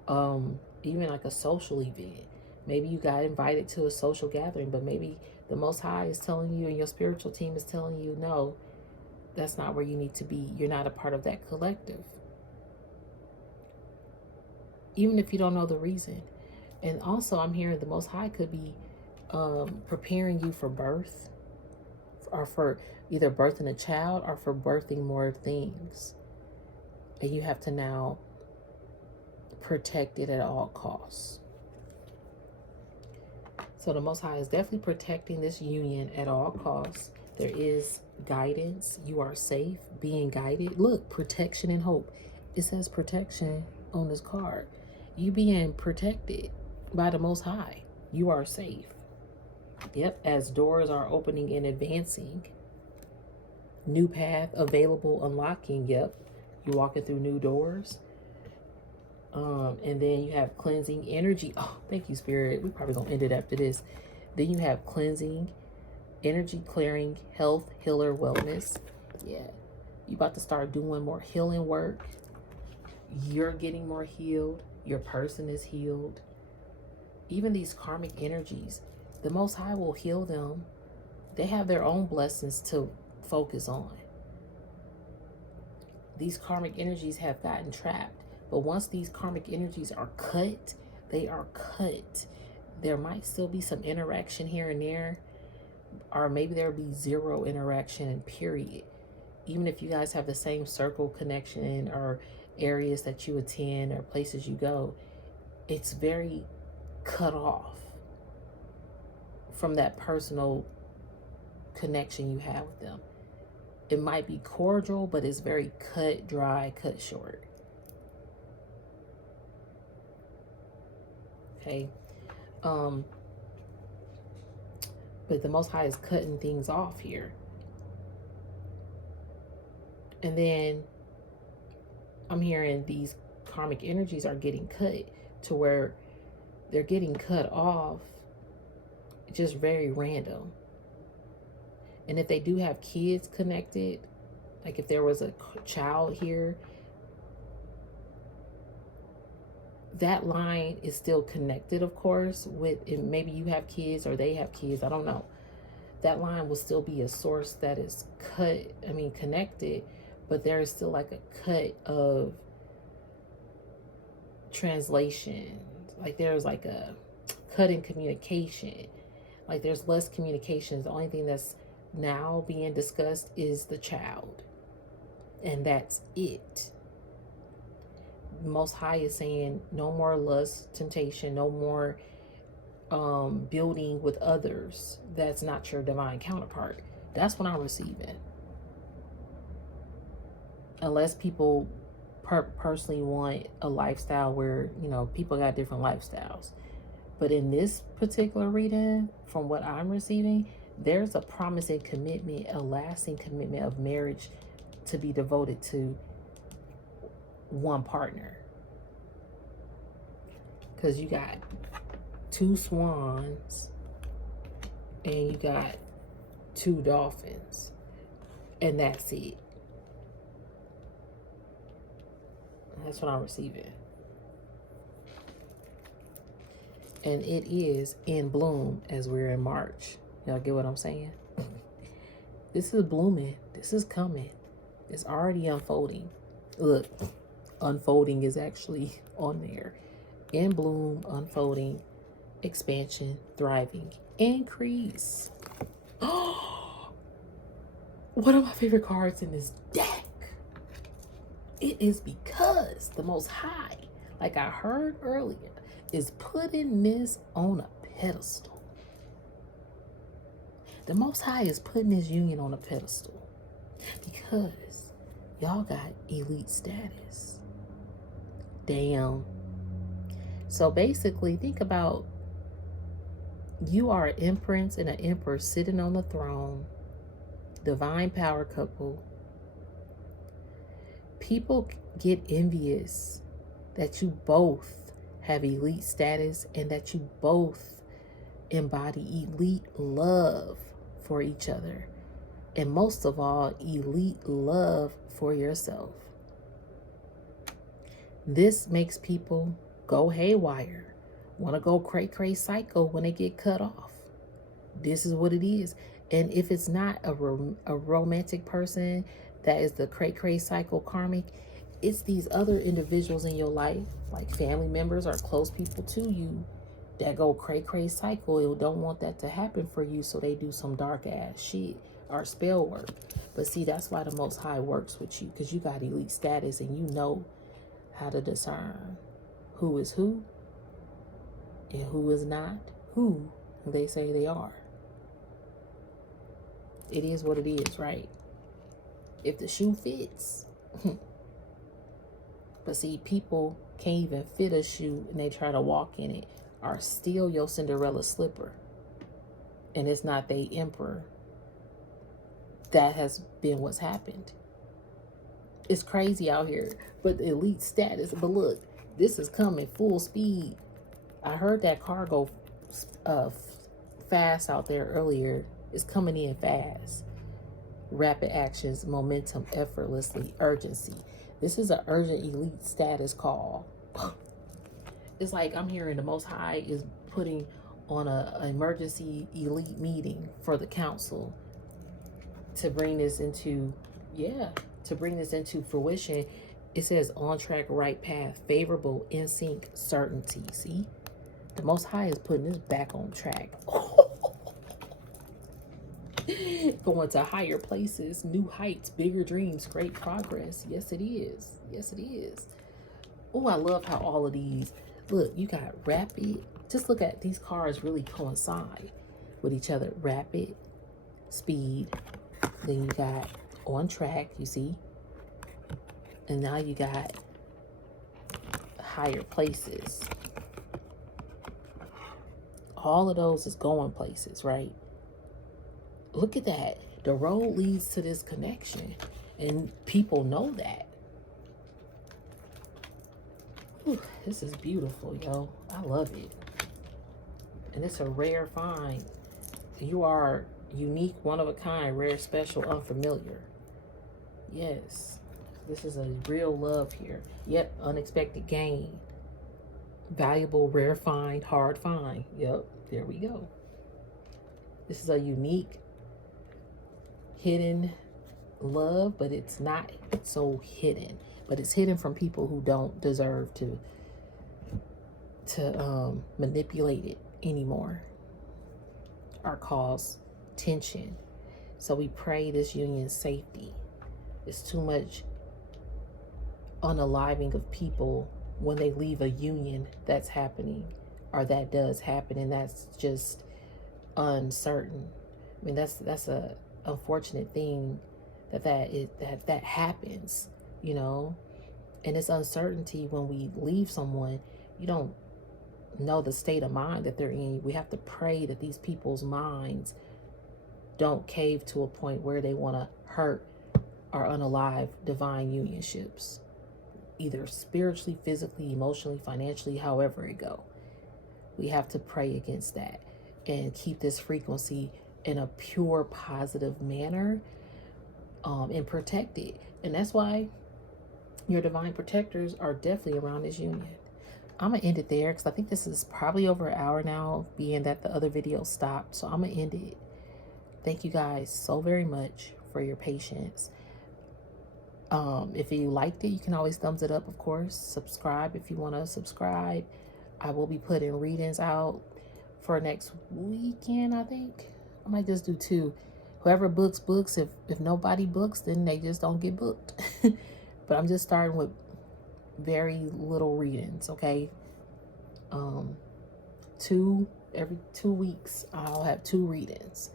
even like a social event. Maybe you got invited to a social gathering, but maybe the Most High is telling you and your spiritual team is telling you, no, that's not where you need to be. You're not a part of that collective. Even if you don't know the reason. And also, I'm hearing the Most High could be preparing you for birth, or for either birthing a child or for birthing more things. And you have to now protect it at all costs. So the Most High is definitely protecting this union at all costs. There is guidance. You are safe, being guided. Look, protection and hope. It says protection on this card. You being protected by the Most High. You are safe. Yep, as doors are opening and advancing. New path available, unlocking. Yep, you're walking through new doors. And then you have cleansing energy. Oh, thank you, Spirit. We probably gonna end it after this. Then you have cleansing, energy clearing, health, healer, wellness. Yeah, You about to start doing more healing work. You're getting more healed. Your person is healed. Even these karmic energies, the Most High will heal them. They have their own blessings to focus on. These karmic energies have gotten trapped. But once these karmic energies are cut, they are cut. There might still be some interaction here and there, or maybe there'll be zero interaction, period. Even if you guys have the same circle connection or areas that you attend or places you go, it's very cut off from that personal connection you have with them. It might be cordial, but it's very cut, dry, cut short. Okay. But the Most High is cutting things off here. And then I'm hearing these karmic energies are getting cut to where they're getting cut off just very random. And if they do have kids connected, like if there was a child here, that line is still connected, of course, with, maybe you have kids or they have kids, I don't know. That line will still be a source that is connected, but there is still like a cut of translation. Like there's like a cut in communication. Like there's less communication. The only thing that's now being discussed is the child. And that's it. Most High is saying no more lust, temptation, no more building with others that's not your divine counterpart. That's what I'm receiving. Unless people personally want a lifestyle where, you know, people got different lifestyles. But in this particular reading, from what I'm receiving, there's a promising commitment, a lasting commitment of marriage to be devoted to one partner. Because you got 2 swans and you got 2 dolphins, and that's it. That's what I'm receiving. And it is in bloom as we're in March. Y'all get what I'm saying? This is blooming. This is coming. It's already unfolding. Look, unfolding is actually on there. In bloom, unfolding, expansion, thriving, increase. Oh, one of my favorite cards in this deck. It is because the Most High, like I heard earlier, is putting this on a pedestal. The Most High is putting this union on a pedestal because y'all got elite status. Damn. So basically, think about, you are an empress and an emperor sitting on the throne, divine power couple. People get envious that you both have elite status and that you both embody elite love for each other. And most of all, elite love for yourself. This makes people go haywire, want to go cray psycho when they get cut off. This is what it is. And if it's not a romantic person that is the cray psycho karmic, it's these other individuals in your life, like family members or close people to you, that go cray psycho. They don't want that to happen for you, so they do some dark ass shit or spell work. But see, that's why the Most High works with you, because you got elite status and you know how to discern who is who and who is not who they say they are. It is what it is, right? If the shoe fits. But see, people can't even fit a shoe and they try to walk in it, or steal your Cinderella slipper, and it's not they emperor. That has been what's happened. It's crazy out here, but the elite status. But look, this is coming full speed. I heard that car go fast out there earlier. It's coming in fast. rapid actions, momentum, effortlessly, urgency. This is an urgent elite status call. It's like I'm hearing the Most High is putting on an emergency elite meeting for the council to bring this into, to bring this into fruition. It says on track, right path, favorable, in sync, certainty. See, the Most High is putting this back on track. Going to higher places, new heights, bigger dreams, great progress. Yes, it is. Yes, it is. Oh, I love how all of these, look, you got rapid. Just look at these cards really coincide with each other. Rapid, speed. Then you got on track, you see. And now you got higher places. All of those is going places, right? Look at that. The road leads to this connection. And people know that. Whew, this is beautiful, yo. I love it. And it's a rare find. You are unique, one of a kind, rare, special, unfamiliar. Yes. This is a real love here. Yep, unexpected gain. Valuable, rare find, hard find. Yep, there we go. This is a unique, hidden love, but it's not so hidden. But it's hidden from people who don't deserve to manipulate it anymore or cause tension. So we pray this union's safety. It's too much unaliving of people when they leave a union that's happening or that does happen, and that's just uncertain. I mean, that's a unfortunate thing that happens, you know. And it's uncertainty when we leave someone. You don't know the state of mind that they're in. We have to pray that these people's minds don't cave to a point where they want to hurt or unalive divine unionships, either spiritually, physically, emotionally, financially, however it go. We have to pray against that and keep this frequency in a pure, positive manner, and protect it. And that's why your divine protectors are definitely around this union. I'm going to end it there because I think this is probably over an hour now, being that the other video stopped. So I'm going to end it. Thank you guys so very much for your patience. If you liked it, you can always thumbs it up, of course. Subscribe if you want to subscribe. I will be putting readings out for next weekend, I think. I might just do 2. Whoever books. If nobody books, then they just don't get booked. But I'm just starting with very little readings, okay? Every 2 weeks, I'll have 2 readings.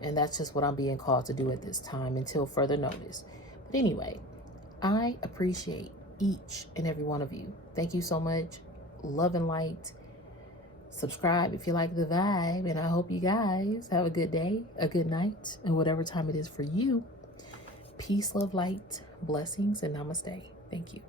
And that's just what I'm being called to do at this time until further notice. But anyway, I appreciate each and every one of you. Thank you so much. Love and light. Subscribe if you like the vibe. And I hope you guys have a good day, a good night, and whatever time it is for you. Peace, love, light, blessings, and namaste. Thank you.